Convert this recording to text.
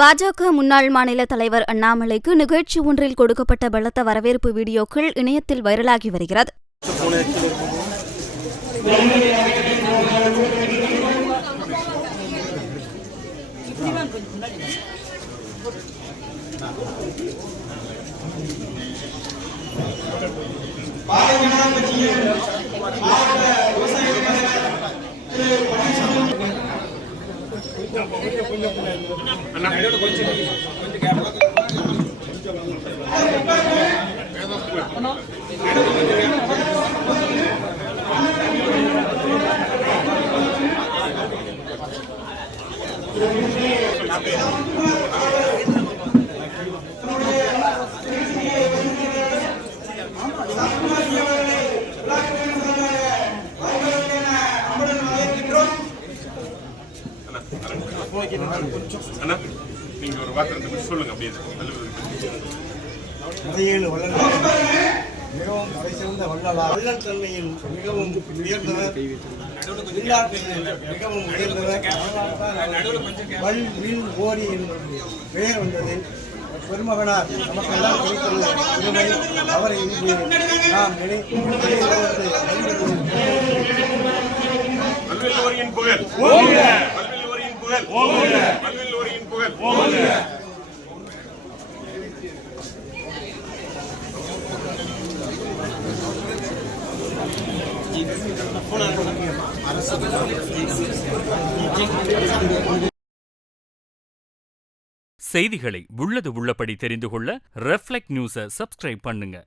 பாஜக முன்னாள் மாநில தலைவர் அண்ணாமலைக்கு நிகழ்ச்சி ஒன்றில் கொடுக்கப்பட்ட பலத்த வரவேற்பு வீடியோக்கள் இணையத்தில் வைரலாகி வருகிறது. நீங்க ஒரு வார்த்தை சொல்லுங்க. அப்படியே மிகவும் அரை சிறந்த வள்ளலார், வள்ளல் தன்மையில் மிகவும் உயர்ந்தவர், மிகவும் உயர்ந்தவர். வல் வில் ஓரி என்பது பெயர் வந்தது. பெருமகனார் நமக்கெல்லாம் கிடைத்துள்ள பெருமை. அவரை இன்று நாம் செய்திகளை உள்ளது உள்ளபடி தெரிந்து கொள்ள ரெஃப்ளெக்ட் நியூஸை சப்ஸ்கிரைப் பண்ணுங்க.